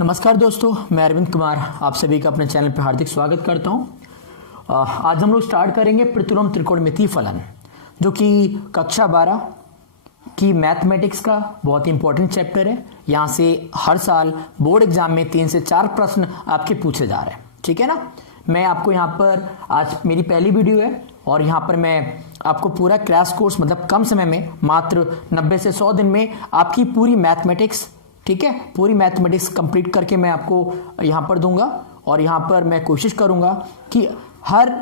नमस्कार दोस्तों, मैं अरविंद कुमार आप सभी का अपने चैनल पर हार्दिक स्वागत करता हूं। आज हम लोग स्टार्ट करेंगे प्रतिलोम त्रिकोणमितीय फलन, जो कि कक्षा 12 की मैथमेटिक्स का बहुत ही इंपॉर्टेंट चैप्टर है। यहाँ से हर साल बोर्ड एग्जाम में 3 से 4 प्रश्न आपके पूछे जा रहे हैं, ठीक है ना। मैं आपको यहाँ पर आज मेरी पहली वीडियो है और यहाँ पर मैं आपको पूरा क्रैश कोर्स मतलब कम समय में मात्र 90 से 100 दिन में आपकी पूरी मैथमेटिक्स, ठीक है, पूरी मैथमेटिक्स कंप्लीट करके मैं आपको यहाँ पर दूंगा। और यहाँ पर मैं कोशिश करूँगा कि हर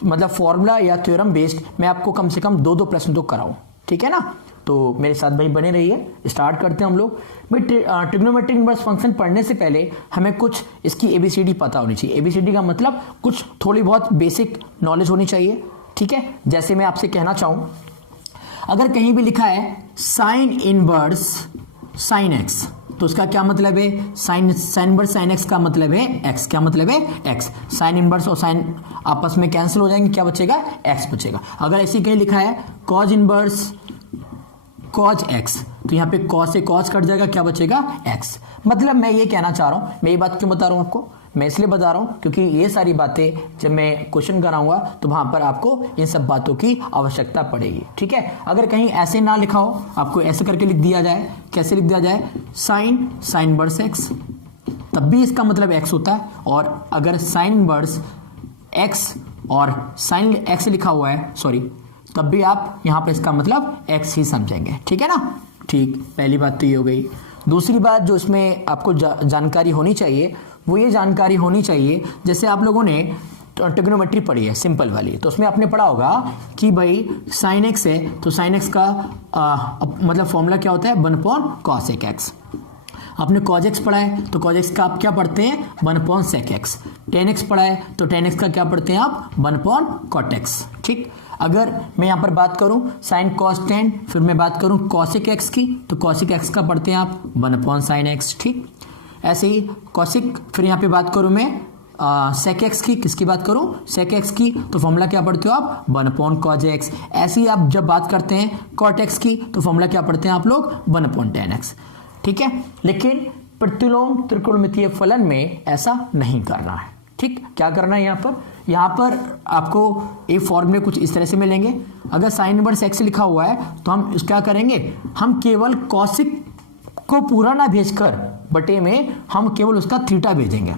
मतलब फॉर्मूला या थ्योरम बेस्ड मैं आपको कम से कम 2-2 प्रश्न तो कराऊँ, ठीक है ना। तो मेरे साथ भाई बने रहिए। स्टार्ट करते हैं हम लोग। ट्रिग्नोमेट्रिक इनवर्स फंक्शन पढ़ने से पहले हमें कुछ इसकी एबीसीडी पता होनी चाहिए। एबीसीडी का मतलब कुछ थोड़ी बहुत बेसिक नॉलेज होनी चाहिए, ठीक है। जैसे मैं आपसे कहना चाहूँ, अगर कहीं भी लिखा है साइन इनवर्स साइन एक्स, तो उसका क्या मतलब है? साइन इनवर्स साइन एक्स का मतलब है एक्स। क्या मतलब है? एक्स। साइन इनवर्स और साइन आपस में कैंसिल हो जाएंगे, क्या बचेगा? एक्स बचेगा। अगर ऐसे कहीं लिखा है कॉज इनवर्स कॉज एक्स, तो यहाँ पे कॉज से कॉज कट जाएगा, क्या बचेगा? एक्स। मतलब मैं ये कहना चाह रहा हूं, मैं ये बात क्यों बता रहा हूं आपको? मैं इसलिए बता रहा हूं क्योंकि ये सारी बातें जब मैं क्वेश्चन कराऊंगा तो वहां पर आपको इन सब बातों की आवश्यकता पड़ेगी, ठीक है। अगर कहीं ऐसे ना लिखा हो, आपको ऐसे करके लिख दिया जाए, कैसे लिख दिया जाए? साइन इनवर्स एक्स, तब भी इसका मतलब एक्स होता है। और अगर साइन इनवर्स एक्स और साइन एक्स लिखा हुआ है, सॉरी, तब भी आप यहां पर इसका मतलब एक्स ही समझेंगे, ठीक है ना। ठीक, पहली बात तो ये हो गई। दूसरी बात जो इसमें आपको जानकारी होनी चाहिए वो ये जानकारी होनी चाहिए, जैसे आप लोगों ने ट्रिग्नोमेट्री पढ़ी है सिंपल वाली, तो उसमें आपने पढ़ा होगा कि भाई साइन एक्स है तो साइन एक्स का मतलब फॉर्मूला क्या होता है? 1 cos एक्स। आपने cos x पढ़ा है तो cos x का आप क्या पढ़ते हैं? 1 sec x। tan x पढ़ा है तो tan x का क्या पढ़ते हैं आप? 1 cot x, ठीक। अगर मैं यहाँ पर बात करूं साइन कॉस टेन, फिर मैं बात करूं कॉसिक एक्स की, तो कॉसिक एक्स का पढ़ते हैं आप 1 साइन एक्स, ठीक। ऐसे ही कॉसिक, फिर यहाँ पे बात करूं मैं सेक एक्स की, किसकी बात करूं? सेक एक्स की, तो फॉर्मूला क्या पढ़ते हो आप? 1 कॉज एक्स। ऐसे ही आप जब बात करते हैं कॉट एक्स की, तो फॉर्मूला क्या पढ़ते हैं आप लोग? 1 tan एक्स, ठीक है। लेकिन प्रतिलोम त्रिकोणमितीय फलन में ऐसा नहीं करना है, ठीक। क्या करना है यहाँ पर आपको एक फॉर्मूले कुछ इस तरह से मिलेंगे। अगर साइन इनवर्स एक्स लिखा हुआ है तो हम क्या करेंगे? हम केवल कॉसिक को पूरा ना भेजकर बटे में हम केवल उसका थीटा भेजेंगे।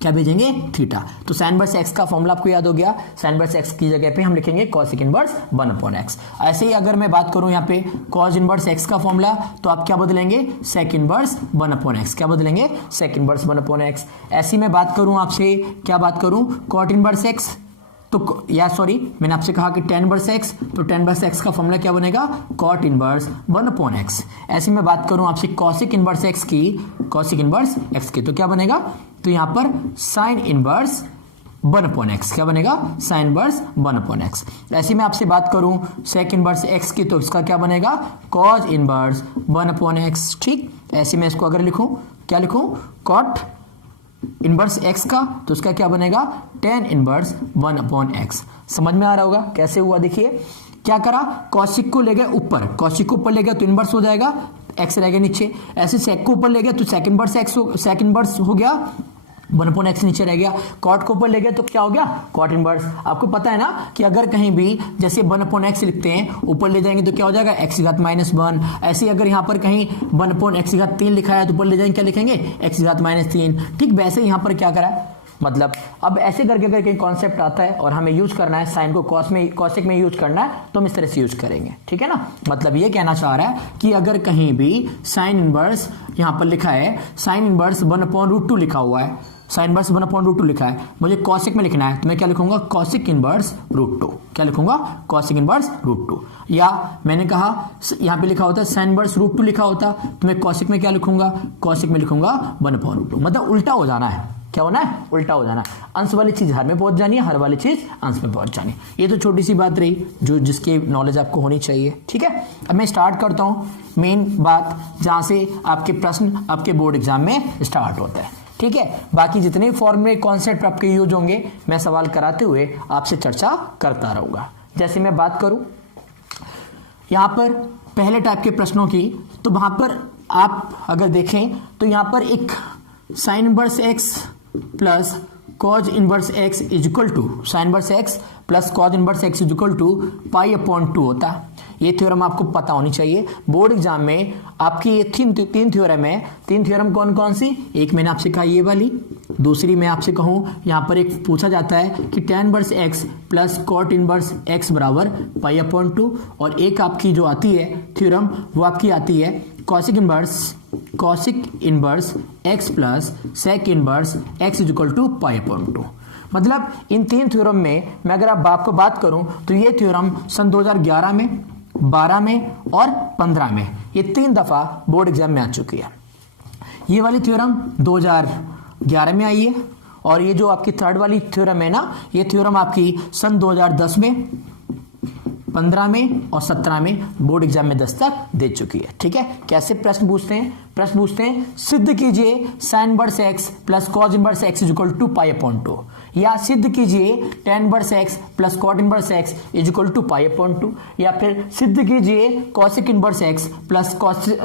क्या भेजेंगे? थीटा। तो साइन इनवर्स एक्स का फॉर्मूला आपको याद हो गया। साइन इनवर्स एक्स की जगह पे हम लिखेंगे कॉसिक इनवर्स 1 एक्स। ऐसे ही अगर मैं बात करूं यहाँ पे कॉस इनवर्स एक्स का फॉर्मूला, तो आप क्या बदलेंगे? Sec inverse 1 x. क्या बदलेंगे? Sec inverse 1 x. ऐसी मैं बात करूं आपसे, क्या बात करूं? कॉट इनवर्स एक्स, तो या सॉरी, मैंने आपसे कहा कि tan इनवर्स एक्स, तो tan इनवर्स एक्स का फॉर्मूला क्या बनेगा? Cot inverse 1 x. ऐसे मैं बात करूं आपसे कॉसिक इनवर्स एक्स की, कॉसिक इनवर्स एक्स की, तो क्या बनेगा? तो यहां पर साइन इनवर्स 1 एक्स। क्या बनेगा? Sine inverse 1 x. ऐसे मैं आपसे बात करूं सेक इनवर्स एक्स की, तो इसका क्या बनेगा? कॉज इनवर्स 1 एक्स, ठीक। ऐसे मैं इसको अगर लिखूं, क्या लिखूं? कॉट इनवर्स एक्स का, तो उसका क्या बनेगा? tan inverse 1 x. समझ में आ रहा होगा कैसे हुआ? देखिए क्या करा, कॉसिक को ले गए ऊपर, कॉसिक को ऊपर ले गया तो इनवर्स हो जाएगा, एक्स रहेगा नीचे। ऐसे सेक को ऊपर ले गया तो sec inverse x, sec inverse हो गया 1 एक्स नीचे रह गया। कॉट को ऊपर ले गया तो क्या हो गया? Cot inverse. आपको पता है ना कि अगर कहीं भी जैसे 1 एक्स लिखते हैं, ऊपर ले जाएंगे तो क्या हो जाएगा? x⁻⁻1। ऐसे ही अगर यहाँ पर कहीं 1/x3 लिखा है तो ऊपर ले जाएंगे, क्या लिखेंगे? x⁻3। ठीक वैसे यहाँ पर क्या करा है, मतलब अब ऐसे करके अगर कहीं कॉन्सेप्ट आता है और हमें यूज करना है साइन को कॉसिक में यूज करना है, तो हम इस तरह से यूज करेंगे, ठीक है ना। मतलब ये कहना चाह रहा है कि अगर कहीं भी साइन इनवर्स यहाँ पर लिखा है, साइन इनवर्स 1/√2 लिखा हुआ है, साइन इनवर्स 1/√2 लिखा है, मुझे कॉसिक में लिखना है, तो मैं क्या लिखूंगा? Cosec inverse √2। क्या लिखूंगा? Cosec inverse √2। या मैंने कहा यहाँ पे लिखा होता है साइन इनवर्स √2 लिखा होता, तो मैं कॉसिक में क्या लिखूंगा? कॉसिक में लिखूंगा 1/√2। मतलब उल्टा हो जाना है। क्या होना है? उल्टा हो जाना है। अंश वाली चीज हर में पहुंच जानी है, हर वाली चीज अंश में पहुंच जानी है। ये तो छोटी सी बात रही जो जिसकी नॉलेज आपको होनी चाहिए, ठीक है। अब मैं स्टार्ट करता हूं मेन बात, जहां से आपके प्रश्न आपके बोर्ड एग्जाम में स्टार्ट होता है, ठीक है। बाकी जितने फॉर्मूले कॉन्सेप्ट आपके यूज होंगे, मैं सवाल कराते हुए आपसे चर्चा करता रहूंगा। जैसे मैं बात करूं यहां पर पहले टाइप के प्रश्नों की, तो वहां पर आप अगर देखें तो यहां पर एक sine inverse x plus cos inverse x is equal to sine inverse x plus cos inverse x is equal to pi upon 2 होता है। ये थ्योरम आपको पता होनी चाहिए, बोर्ड एग्जाम में आपकी ये तीन थ्योरम है। तीन थ्योरम कौन कौन सी? एक मैंने आपसे कहा ये वाली, दूसरी मैं आपसे कहूं यहाँ पर एक पूछा जाता है कि tan inverse x plus cot inverse x बराबर पाई अपॉन 2, और एक आपकी जो आती है थ्योरम वो आपकी आती है cosec inverse x plus sec inverse x is equal to pi upon 2। मतलब इन तीन थ्योरम में मैं अगर आपको बात करूं तो ये थ्योरम सन 2011 में, 12 में और 15 में ये 3 दफा बोर्ड एग्जाम में आ चुकी है। ये वाली थ्योरम 2011 में आई है, और ये जो आपकी थर्ड वाली थ्योरम है ना, ये थ्योरम आपकी सन 2010 में, 15 में और 17 में बोर्ड एग्जाम में दस्तक दे चुकी है। ठीक है, कैसे प्रश्न पूछते हैं? प्रश्न पूछते हैं सिद्ध कीजिए sine inverse x plus cos inverse x is equal to pi upon 2, या सिद्ध कीजिए tan inverse x plus cot inverse x is equal to pi upon 2, या फिर सिद्ध कीजिए cosec inverse x plus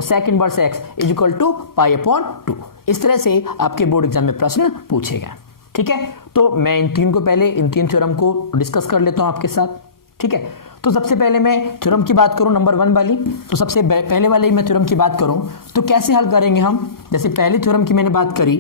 sec inverse x is equal to pi upon 2। इस तरह से आपके बोर्ड एग्जाम में प्रश्न पूछे गए। ठीक है, तो मैं इन तीन थ्योरम को डिस्कस कर लेता हूं आपके साथ। ठीक है, तो सबसे पहले मैं थ्योरम की बात करूं नंबर 1 वाली, तो सबसे पहले वाले मैं थ्योरम की बात करूं तो कैसे हल करेंगे हम? जैसे पहली थ्योरम की मैंने बात करी,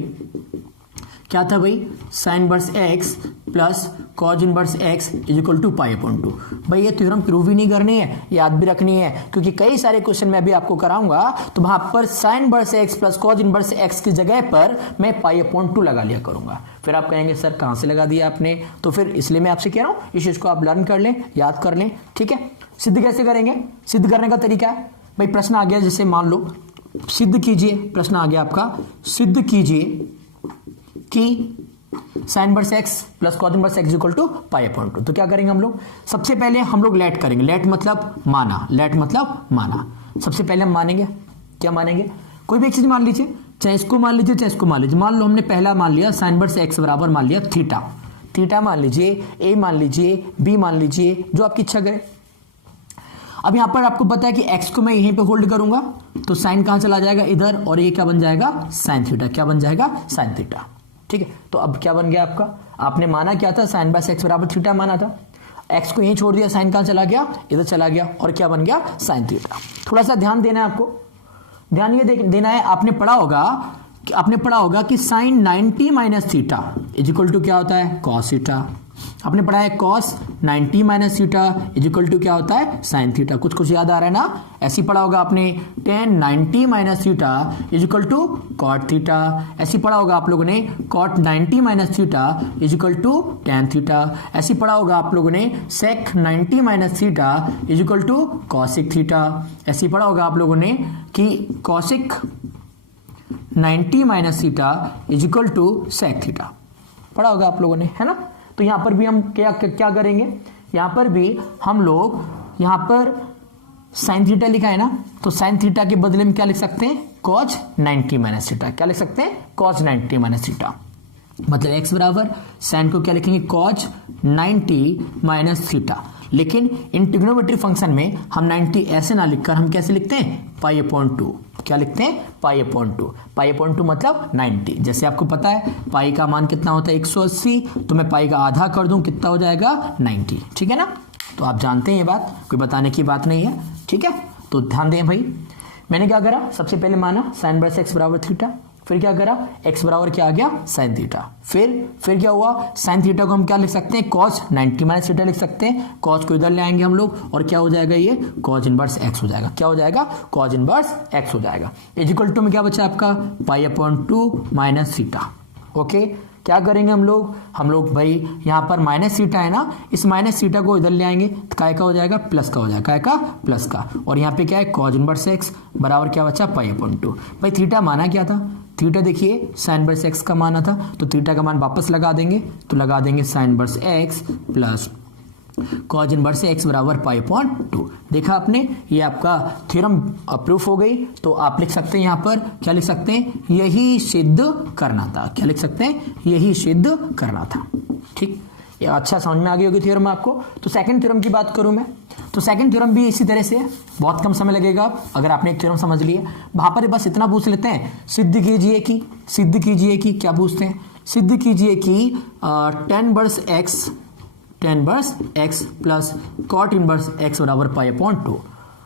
क्या था भाई? Sine inverse x plus cos inverse x is equal to pi upon 2। भाई ये थ्योरम प्रूव ही नहीं करनी है, याद भी रखनी है, क्योंकि कई सारे क्वेश्चन मैं अभी आपको कराऊंगा तो वहां पर sign inverse x plus cos inverse x की जगह पर मैं पाई अपॉन 2 लगा लिया करूंगा। फिर आप कहेंगे सर कहां से लगा दिया आपने? तो फिर इसलिए मैं आपसे कह रहा हूं इस चीज को आप लर्न कर लें, याद कर लें। ठीक है, सिद्ध कैसे करेंगे? सिद्ध करने का तरीका है भाई, प्रश्न आ गया, जैसे मान लो सिद्ध कीजिए, प्रश्न आ गया आपका, सिद्ध कीजिए कि sine inverse x plus cos inverse x equal to pi upon 2। तो क्या करेंगे हम लोग? सबसे पहले हम लोग लेट करेंगे, लेट मतलब माना, लेट मतलब माना। सबसे पहले हम मानेंगे, क्या मानेंगे? कोई भी एक चीज मान लीजिए, चाहे इसको मान लीजिए चाहे इसको मान लीजिए। मान लो हमने पहला मान लिया साइन इनवर्स एक्स बराबर मान लिया थीटा, थीटा मान लीजिए, ए मान लीजिए, बी मान लीजिए, जो आपकी इच्छा करे। अब यहां पर आपको पता है कि एक्स को मैं यहीं पे होल्ड करूंगा तो साइन कहां चला जाएगा? इधर, और ये क्या बन जाएगा? Sine theta. क्या बन जाएगा? Sine theta. ठीक है, तो अब क्या बन गया आपका? आपने माना क्या था? साइन बाय एक्स बराबर थीटा माना था, एक्स को यहीं छोड़ दिया, साइन कहां चला गया? इधर चला गया, और क्या बन गया? Sine theta. थोड़ा सा ध्यान देना है आपको, ध्यान ये देना है, आपने पढ़ा होगा कि sine 90 minus theta is equal to क्या होता है? Cos theta. आपने पढ़ा है cos 90 minus theta is equal to क्या होता है? Sine theta. कुछ कुछ याद आ रहा है ना? ऐसे पढ़ा होगा आपने tan 90 minus theta is equal to cot theta. ऐसे पढ़ा होगा आप लोगों ने cot 90 minus theta is equal to tan theta. ऐसे पढ़ा होगा आप लोगों ने sec 90 minus theta is equal to cosec theta. ऐसे पढ़ा होगा आप लोगों ने कि cosec 90 minus theta is equal to sec theta. पढ़ा होगा आप लोगों ने, है ना? तो यहां पर भी हम क्या करेंगे? यहां पर भी हम लोग यहां पर साइन थीटा लिखा है ना, तो साइन थीटा के बदले में क्या लिख सकते हैं? Cause 90 minus theta. क्या लिख सकते हैं? Cause 90 minus theta. मतलब एक्स बराबर साइन को क्या लिखेंगे? Cause 90 minus theta. लेकिन इन ट्रिग्नोमेट्री फंक्शन में हम 90 ऐसे ना लिखकर हम कैसे लिखते हैं? पाई अपॉन 2। क्या लिखते हैं? पाई अपॉन 2। पाई अपॉन 2 मतलब 90। जैसे आपको पता है पाई का मान कितना होता है? 180, तो मैं पाई का आधा कर दूं, कितना हो जाएगा? 90। ठीक है ना? तो आप जानते हैं ये बात, कोई बताने की बात नहीं है। ठीक है, तो ध्यान दें भाई, मैंने क्या करा? सबसे पहले माना साइन बाय एक्स बराबर थीटा, फिर क्या करा? एक्स बराबर क्या आ गया? Sine theta. फिर क्या हुआ? साइन थीटा को हम क्या लिख सकते हैं? कॉस 90 माइनस थीटा लिख सकते हैं। कॉस को इधर ले आएंगे हम लोग, और क्या हो जाएगा? ये कॉस इनवर्स एक्स हो जाएगा। क्या हो जाएगा? कॉस इनवर्स एक्स हो जाएगा। इज इक्वल टू में क्या बचा आपका? पाई अपॉन 2 माइनस थीटा। ओके, क्या करेंगे हम लोग भाई यहाँ पर माइनस थीटा है ना, इस माइनस थीटा को इधर ले आएंगे, काय का हो जाएगा? प्लस का हो जाएगा। काय का? प्लस का। और यहाँ पे क्या है? कॉज इनवर्स एक्स बराबर क्या बचा? पाई अपॉन 2। भाई थीटा माना क्या था? थीटा देखिए साइन इनवर्स एक्स का माना था, तो थीटा का मान वापस लगा देंगे, तो लगा देंगे sign inverse x plus cos inverse x बराबर पाई अपॉन 2। देखा आपने, ये आपका थ्योरम प्रूफ हो गई। तो आप लिख सकते हैं यहाँ पर, क्या लिख सकते हैं? यही सिद्ध करना था। क्या लिख सकते हैं? यही सिद्ध करना था। ठीक, ये अच्छा समझ में आ गई होगी थ्योरम आपको। तो सेकंड थ्योरम की बात करूं मैं, तो सेकंड थ्योरम भी इसी तरह से है, बहुत कम समय लगेगा अगर आपने एक थ्योरम समझ लिया। वहां पर बस इतना पूछ लेते हैं, सिद्ध कीजिए कि क्या पूछते हैं, सिद्ध कीजिए कि tan inverse x plus cot inverse x बराबर पाई अपॉन 2।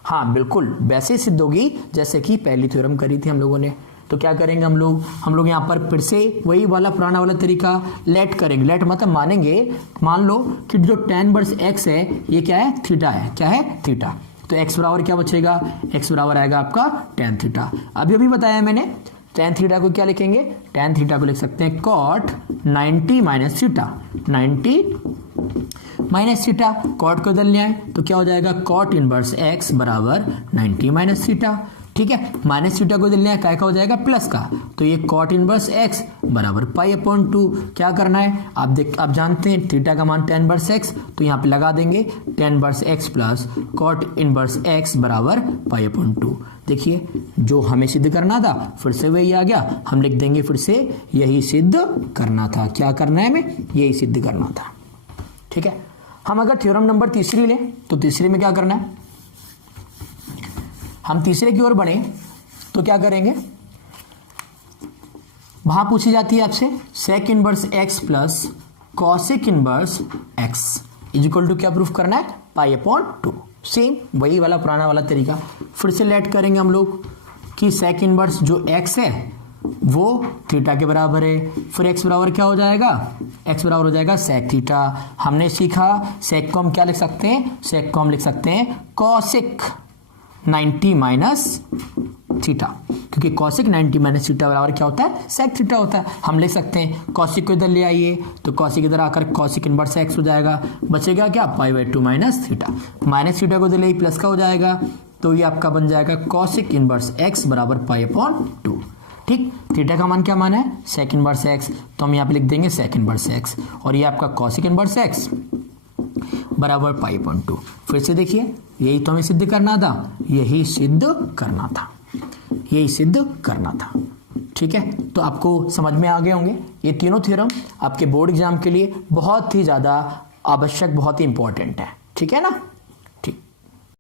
हाँ बिल्कुल वैसे सिद्ध होगी जैसे कि पहली थ्योरम करी थी हम लोगों ने। तो क्या करेंगे हम लोग यहाँ पर फिर से वही वाला पुराना वाला तरीका लेट करेंगे। लेट मतलब मानेंगे, मान लो कि जो tan इनवर्स x है ये क्या है, थीटा है। क्या है, थीटा। तो x बराबर क्या बचेगा, x बराबर आएगा आपका tan थीटा। अभी बताया मैंने, tan थीटा को क्या लिखेंगे, tan थीटा को लिख सकते हैं cot 90 minus theta, 90 minus theta. Cot को बदलने आए तो क्या हो जाएगा, cot इनवर्स x बराबर 90 माइनस थीटा। ठीक है, माइनस थीटा को बदलने आए, का हो जाएगा प्लस का, तो ये cot इनवर्स x बराबर पाई अपॉन 2। क्या करना है, आप जानते हैं थीटा का मान tan इनवर्स x, तो यहाँ पे लगा देंगे tan inverse x plus cot inverse x बराबर पाई अपॉन 2। देखिए जो हमें सिद्ध करना था फिर से वही आ गया, हम लिख देंगे फिर से यही सिद्ध करना था। क्या करना है हमें, यही सिद्ध करना था। ठीक है, हम अगर थ्योरम नंबर तीसरी लें तो तीसरी में क्या करना है, हम तीसरे की ओर बढ़े तो क्या करेंगे, वहां पूछी जाती है आपसे sec inverse x plus cosec inverse x equal to क्या प्रूफ करना है, पाई अपॉन 2। सेम वही वाला पुराना वाला तरीका फिर से लेट करेंगे हम लोग कि सेक इनवर्स जो x है वो थीटा के बराबर है, फिर x बराबर क्या हो जाएगा, x बराबर हो जाएगा सेक थीटा। हमने सीखा सेक को हम क्या लिख सकते हैं, सेक को हम लिख सकते हैं कॉसेक 90 माइनस थीटा, क्योंकि कॉसेक 90 माइनस थीटा बराबर क्या होता है, सेक थीटा होता है। हम लिख सकते हैं कॉसेक को इधर ले आइए तो कॉसेक इधर आकर कॉसेक इनवर्स x हो जाएगा, बचेगा क्या, pi by 2 minus theta. Minus theta को इधर ले प्लस का हो जाएगा, तो ये आपका बन जाएगा कॉसेक इनवर्स x बराबर पाई अपॉन 2। ठीक, थीटा का मान क्या माना है, सेक इनवर्स x, तो हम यहाँ पे लिख देंगे सेक इनवर्स x, और ये आपका कॉसेक इनवर्स x बराबर पाई अपॉन 2। फिर से देखिए यही तो हमें सिद्ध करना था, यही सिद्ध करना था। ठीक है, तो आपको समझ में आ गए होंगे ये तीनों थ्योरम आपके बोर्ड एग्जाम के लिए बहुत ही ज्यादा आवश्यक, बहुत ही इंपॉर्टेंट है। ठीक है ना।